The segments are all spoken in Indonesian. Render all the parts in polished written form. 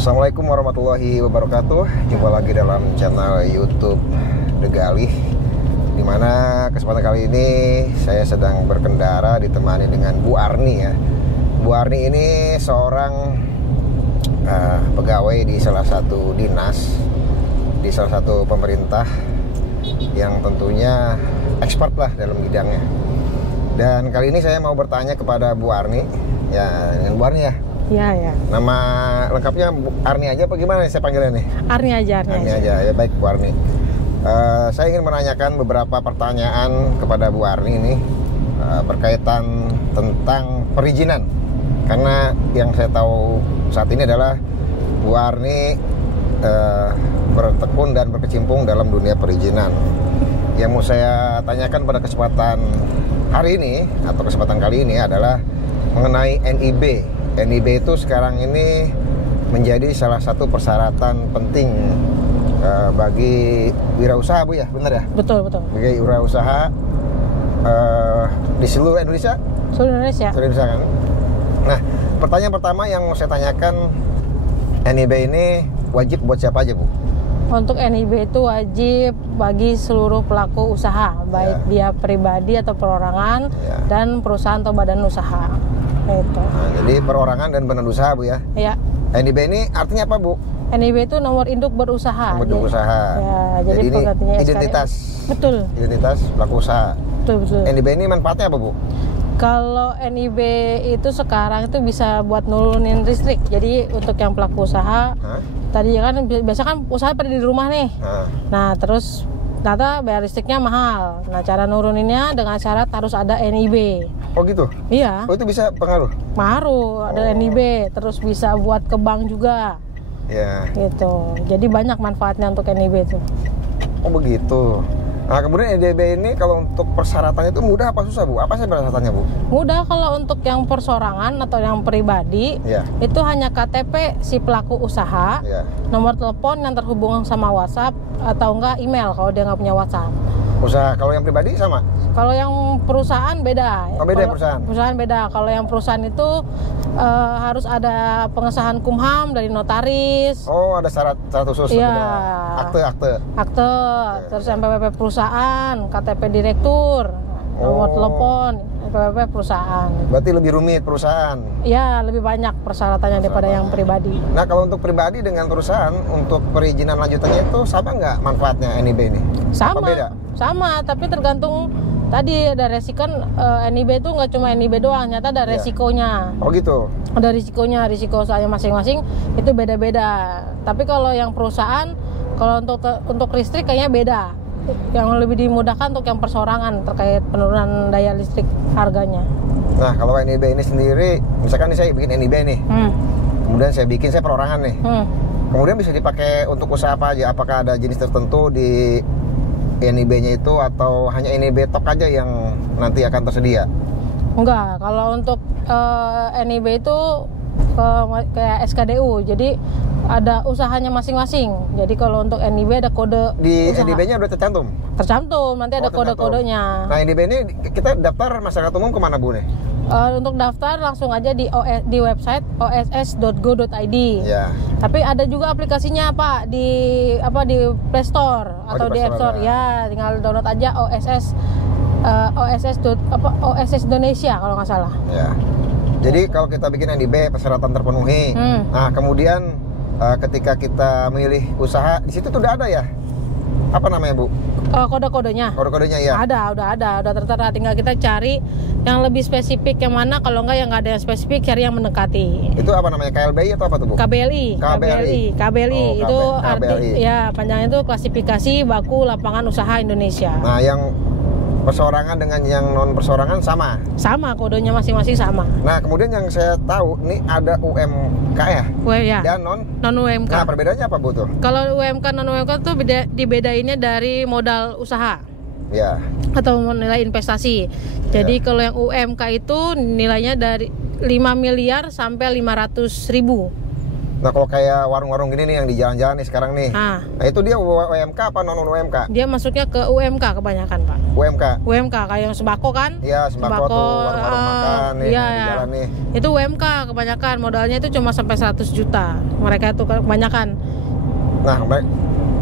Assalamualaikum warahmatullahi wabarakatuh. Jumpa lagi dalam channel YouTube The Galih, dimana kesempatan kali ini saya sedang berkendara ditemani dengan Bu Arni ya. Bu Arni ini seorang pegawai di salah satu dinas, di salah satu pemerintah yang tentunya expert lah dalam bidangnya. Dan kali ini saya mau bertanya kepada Bu Arni ya, dengan Bu Arni ya. Iya, ya. Nama lengkapnya Bu Arni aja apa gimana saya panggilnya nih? Arni aja. Arni aja. Ya baik Bu Arni. Saya ingin menanyakan beberapa pertanyaan kepada Bu Arni ini berkaitan tentang perizinan. Karena yang saya tahu saat ini adalah Bu Arni bertekun dan berkecimpung dalam dunia perizinan. Yang mau saya tanyakan pada kesempatan hari ini atau kesempatan kali ini adalah mengenai NIB. NIB itu sekarang ini menjadi salah satu persyaratan penting bagi wirausaha, Bu ya, benar ya? Betul. Bagi wirausaha di seluruh Indonesia? Seluruh Indonesia. Seluruh Indonesia kan? Nah, pertanyaan pertama yang mau saya tanyakan, NIB ini wajib buat siapa aja, Bu? Untuk NIB itu wajib bagi seluruh pelaku usaha, baik dia pribadi atau perorangan dan perusahaan atau badan usaha. Itu. Nah, jadi perorangan dan badan usaha, Bu ya? Iya. NIB ini artinya apa, Bu? NIB itu nomor induk berusaha. Nomor induk usaha. Ya, jadi ini identitas. Betul. Identitas pelaku usaha. Betul. NIB ini manfaatnya apa, Bu? Kalau NIB itu sekarang itu bisa buat nurunin listrik. Jadi untuk yang pelaku usaha, tadi kan biasa kan usaha pada di rumah nih. Nah, terus ternyata bayar listriknya mahal. Nah, cara nuruninnya dengan syarat harus ada NIB. Oh gitu? Iya. Oh itu bisa pengaruh? Pengaruh, ada NIB. Terus bisa buat ke bank juga. Ya. Gitu. Jadi banyak manfaatnya untuk NIB itu. Oh begitu. Nah kemudian NIB ini kalau untuk persyaratannya itu mudah apa susah, Bu? Apa sih persyaratannya, Bu? Mudah kalau untuk yang persorangan atau yang pribadi, itu hanya KTP si pelaku usaha, nomor telepon yang terhubung sama WhatsApp atau enggak email kalau dia nggak punya WhatsApp. Usaha, kalau yang pribadi sama? Kalau yang perusahaan beda. Oh beda perusahaan? Perusahaan beda. Kalau yang perusahaan itu harus ada pengesahan kumham dari notaris. Oh ada syarat khusus? Iya. Akte, terus NPWP perusahaan, KTP direktur, nomor telepon, NPWP perusahaan. Berarti lebih rumit perusahaan? Iya, lebih banyak persyaratannya daripada yang pribadi. Nah kalau untuk pribadi dengan perusahaan, untuk perizinan lanjutannya itu sama nggak manfaatnya NIB ini? Sama. Apa beda? Sama, tapi tergantung tadi ada resiko kan. NIB itu nggak cuma NIB doang, nyata ada resikonya. Oh gitu? Ada risikonya, risiko usahanya masing-masing itu beda-beda. Tapi kalau yang perusahaan, kalau untuk listrik kayaknya beda. Yang lebih dimudahkan untuk yang persorangan terkait penurunan daya listrik harganya. Nah kalau NIB ini sendiri, misalkan saya bikin NIB nih, kemudian saya perorangan nih, kemudian bisa dipakai untuk usaha apa aja? Apakah ada jenis tertentu di NIB-nya itu atau hanya NIB tok aja yang nanti akan tersedia? Enggak, kalau untuk NIB itu kayak SKDU, jadi ada usahanya masing-masing. Jadi kalau untuk NIB ada kode di usaha. NIB-nya udah tercantum? Tercantum, nanti ada kode-kodenya. Nah NIB ini kita daftar masyarakat umum kemana, Bu nih? Untuk daftar langsung aja di website oss.go.id. Ya. Tapi ada juga aplikasinya Pak di Play Store atau di App Store. Ya, tinggal download aja OSS Indonesia kalau nggak salah. Ya. Jadi kalau kita bikin NIB persyaratan terpenuhi. Nah, kemudian ketika kita milih usaha, di situ tuh udah ada ya? Apa namanya, Bu? Kode-kodenya. Kode-kodenya ya. Udah tertera. Tinggal kita cari yang lebih spesifik yang mana. Kalau nggak yang nggak ada yang spesifik, cari yang mendekati. Itu apa namanya? KLBI atau apa tuh, Bu? KBLI. Itu arti ya panjangnya itu klasifikasi baku lapangan usaha Indonesia. Nah, yang persorangan dengan yang non persorangan sama? Sama, kodenya masing-masing sama. Nah, kemudian yang saya tahu nih ada UMK ya? Dan non UMK. Nah, perbedaannya apa, Bu tuh? Kalau UMK non UMK tuh dibedainnya dari modal usaha. Ya. Atau nilai investasi. Jadi kalau yang UMK itu nilainya dari 5 miliar sampai 500.000. Nah kalau kayak warung-warung gini nih yang di jalan-jalan nih sekarang nih, nah itu dia UMK apa non UMK? Dia masuknya ke UMK kebanyakan Pak. UMK kayak yang sembako kan? Iya sembako tuh warung-warung makan nih iya, di jalan nih. Itu UMK kebanyakan, modalnya itu cuma sampai 100 juta. Mereka itu kebanyakan. Nah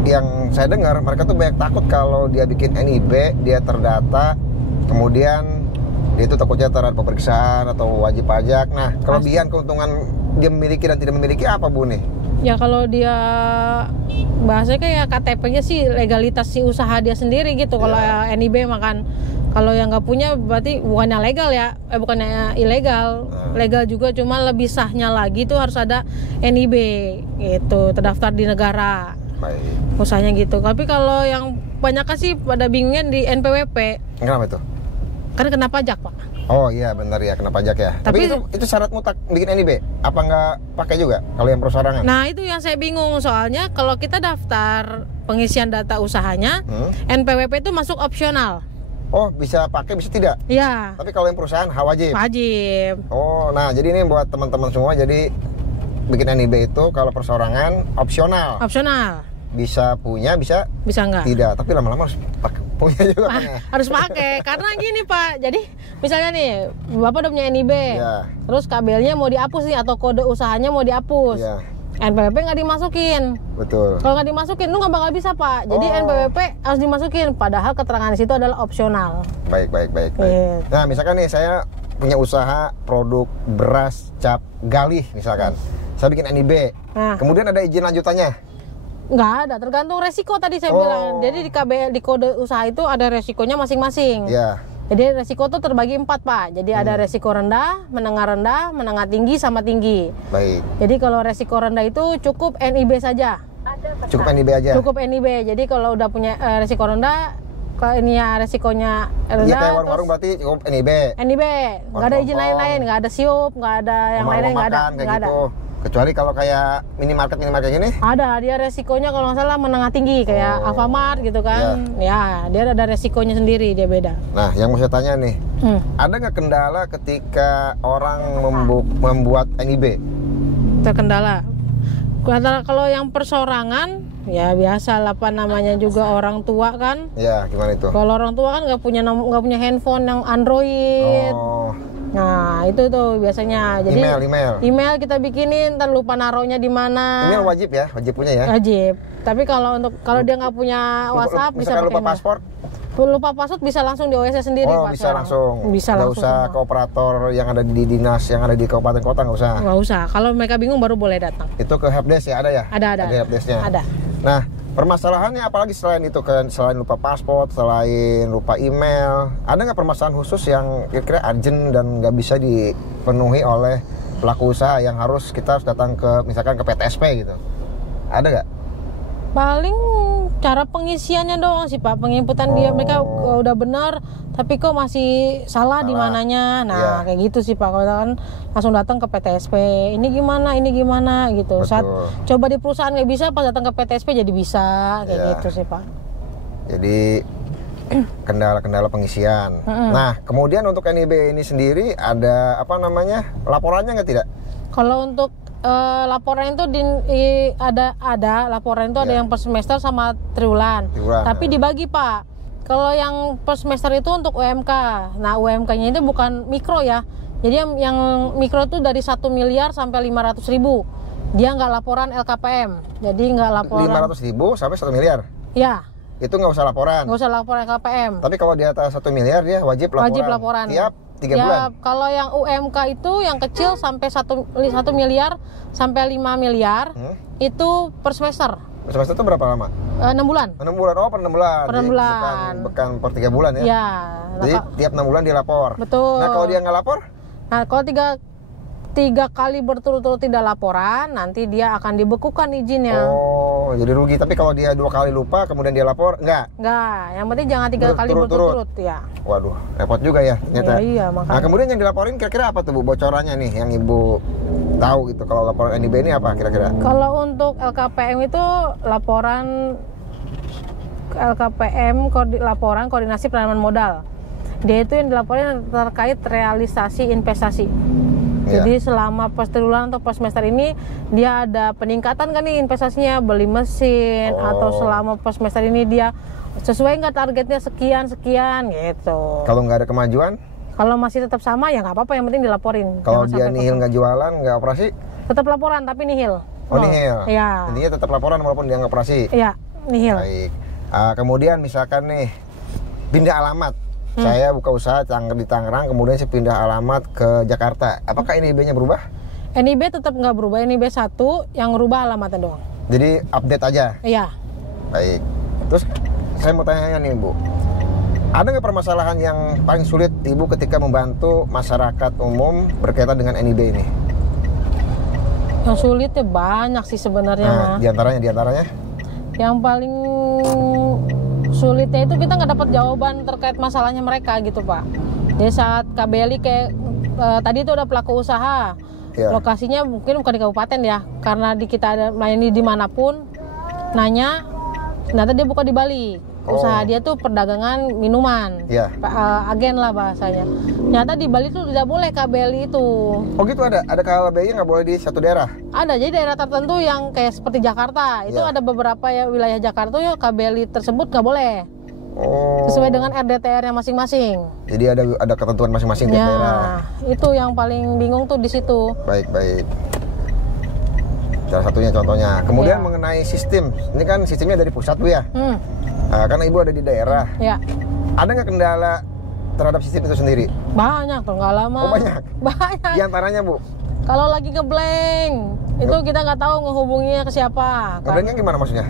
yang saya dengar mereka tuh banyak takut kalau dia bikin NIB, dia terdata, kemudian dia itu takutnya terhadap pemeriksaan atau wajib pajak. Nah kelebihan keuntungan dia memiliki dan tidak memiliki apa Bu nih? Ya kalau dia bahasanya kayak KTP-nya sih legalitas si usaha dia sendiri gitu. Kalau NIB makan, kalau yang nggak punya berarti bukannya legal ya, bukannya ilegal, legal juga, cuma lebih sahnya lagi tuh harus ada NIB gitu, terdaftar di negara. Baik. Usahanya gitu. Tapi kalau yang banyak sih pada bingungnya di NPWP. Kenapa itu? Kan kena pajak Pak. Oh iya benar ya, kena pajak ya. Tapi itu syarat mutlak bikin NIB? Apa nggak pakai juga kalau yang perorangan? Nah itu yang saya bingung, soalnya kalau kita daftar pengisian data usahanya, NPWP itu masuk opsional. Oh bisa pakai bisa tidak? Iya. Tapi kalau yang perusahaan wajib? Wajib. Oh nah jadi ini buat teman-teman semua, jadi bikin NIB itu kalau persorangan opsional. Opsional. Bisa punya, bisa enggak? Tidak, tapi lama-lama harus punya juga kan ya? Harus pakai, karena gini Pak, jadi misalnya nih Bapak udah punya NIB, terus kabelnya mau dihapus nih atau kode usahanya mau dihapus, NPWP nggak dimasukin. Betul. Kalau nggak dimasukin, lu nggak bakal bisa Pak. Jadi NPWP harus dimasukin, padahal keterangan di situ adalah opsional. Baik. Nah misalkan nih saya punya usaha produk beras cap galih misalkan, saya bikin NIB, kemudian ada izin lanjutannya? Nggak ada, tergantung resiko tadi saya bilang. Jadi di KBL, di kode usaha itu ada resikonya masing-masing. Jadi resiko tuh terbagi 4 Pak. Jadi ada resiko rendah, menengah tinggi, sama tinggi. Baik. Jadi kalau resiko rendah itu cukup NIB saja. Cukup NIB aja? Cukup NIB. Jadi kalau udah punya resiko rendah, kalau ini ya resikonya rendah. Iya kayak warung-warung berarti cukup NIB. Nggak ada izin lain-lain, nggak ada siup, nggak ada yang lain-lain, nggak ada. Kecuali kalau kayak minimarket gini? Ada, dia resikonya kalau nggak salah menengah tinggi kayak Alfamart gitu kan. Ya, dia ada resikonya sendiri, dia beda. Nah, yang mau saya tanya nih, ada nggak kendala ketika orang membuat NIB? Terkendala. Kalau yang persorangan, ya biasa lah Pak, namanya juga orang tua kan. Ya, gimana itu? Kalau orang tua kan nggak punya handphone yang Android. Nah itu tuh biasanya. Jadi email kita bikinin, ntar lupa naruhnya di mana. Email wajib ya, wajib punya ya. Wajib. Tapi kalau dia nggak punya WhatsApp, bisa pakai lupa paspor. Lupa password bisa langsung di OS sendiri. Oh bisa langsung. Nggak usah ke operator yang ada di dinas, yang ada di kabupaten kota, nggak usah. Nggak usah. Kalau mereka bingung baru boleh datang. Itu ke helpdesk ya, ada ya? Ada helpdesknya. Ada. Nah permasalahannya apalagi selain itu kan, selain lupa paspor, selain lupa email, ada nggak permasalahan khusus yang kira-kira urgent dan nggak bisa dipenuhi oleh pelaku usaha yang kita harus datang ke misalkan ke PTSP gitu? Ada nggak? Paling cara pengisiannya doang sih Pak, penginputan dia mereka udah benar tapi kok masih salah di mananya. Nah kayak gitu sih Pak, kalau kan langsung datang ke PTSP, ini gimana gitu. Saat coba di perusahaan nggak bisa, pas datang ke PTSP jadi bisa, kayak gitu sih Pak. Jadi kendala-kendala pengisian. Nah kemudian untuk NIB ini sendiri ada laporannya nggak tidak? Kalau untuk laporan itu ada laporan itu ada yang per semester sama triwulan. Tapi dibagi Pak. Kalau yang per semester itu untuk UMK. Nah UMK-nya itu bukan mikro ya. Jadi yang mikro itu dari 1 miliar sampai 500.000. Dia nggak laporan LKPM. Jadi nggak laporan 500.000 sampai 1 miliar? Ya. Itu nggak usah laporan? Nggak usah laporan LKPM. Tapi kalau di atas 1 miliar dia wajib laporan? Tiap 3 bulan? Kalau yang UMK itu yang kecil sampai 1 miliar sampai 5 miliar itu per semester. Per semester itu berapa lama? 6 bulan. 6 bulan, per 6 bulan. Per 6 bulan. Bukan per 3 bulan ya? Iya. Jadi tiap 6 bulan dia lapor? Betul. Nah kalau dia nggak lapor? Nah kalau 3 kali berturut-turut tidak laporan, nanti dia akan dibekukan izinnya. Oh, jadi rugi. Tapi kalau dia 2 kali lupa, kemudian dia lapor, enggak? Enggak, yang penting jangan 3 kali berturut-turut ya. Waduh, repot juga ya ternyata. Iya, makanya. Nah kemudian yang dilaporin kira-kira apa tuh Bu, bocorannya nih yang Ibu tahu gitu, kalau laporan NIB ini apa kira-kira? Kalau untuk LKPM itu laporan laporan koordinasi penanaman modal. Dia itu yang dilaporin terkait realisasi investasi. Jadi selama pos triwulan atau pos semester ini dia ada peningkatan kan nih investasinya, beli mesin, atau selama pos semester ini dia sesuai nggak targetnya sekian gitu. Kalau nggak ada kemajuan? Kalau masih tetap sama ya nggak apa-apa, yang penting dilaporin. Kalau dia nihil, nggak jualan, nggak operasi? Tetap laporan tapi nihil. Nihil? Iya. Intinya tetap laporan walaupun dia nggak operasi? Iya, nihil. Baik. Kemudian misalkan nih pindah alamat, saya buka usaha di Tangerang, kemudian saya pindah alamat ke Jakarta, apakah NIB-nya berubah? NIB tetap nggak berubah, NIB 1 yang rubah alamatnya doang. Jadi update aja? Iya. Baik. Terus saya mau tanya nih Bu, ada nggak permasalahan yang paling sulit Ibu ketika membantu masyarakat umum berkaitan dengan NIB ini? Yang sulitnya banyak sih sebenarnya. Nah, diantaranya? Yang paling sulitnya itu kita nggak dapat jawaban terkait masalahnya mereka gitu Pak. Jadi saat KBLI kayak tadi itu udah pelaku usaha, lokasinya mungkin bukan di kabupaten ya, karena kita ada melayani dimanapun, nanya, ternyata dia buka di Bali. Usaha dia tuh perdagangan minuman, agen lah bahasanya. Ternyata di Bali tuh tidak boleh KBLI itu. Oh gitu, ada KBLI nggak boleh di satu daerah? Ada, jadi daerah tertentu yang kayak seperti Jakarta, itu ada beberapa ya wilayah Jakarta ya KBLI tersebut nggak boleh. Sesuai dengan RDTR-nya masing-masing. Jadi ada ketentuan masing-masing tiap daerah. Itu yang paling bingung tuh di situ. Baik. Salah satunya contohnya. Kemudian mengenai sistem, ini kan sistemnya dari pusat Bu ya. Karena Ibu ada di daerah. Ada nggak kendala terhadap sistem itu sendiri? Banyak tuh, nggak lama. Banyak. Di antaranya Bu? Kalau lagi ngeblank, itu kita nggak tahu ngehubunginya ke siapa. Ngeblanknya gimana maksudnya?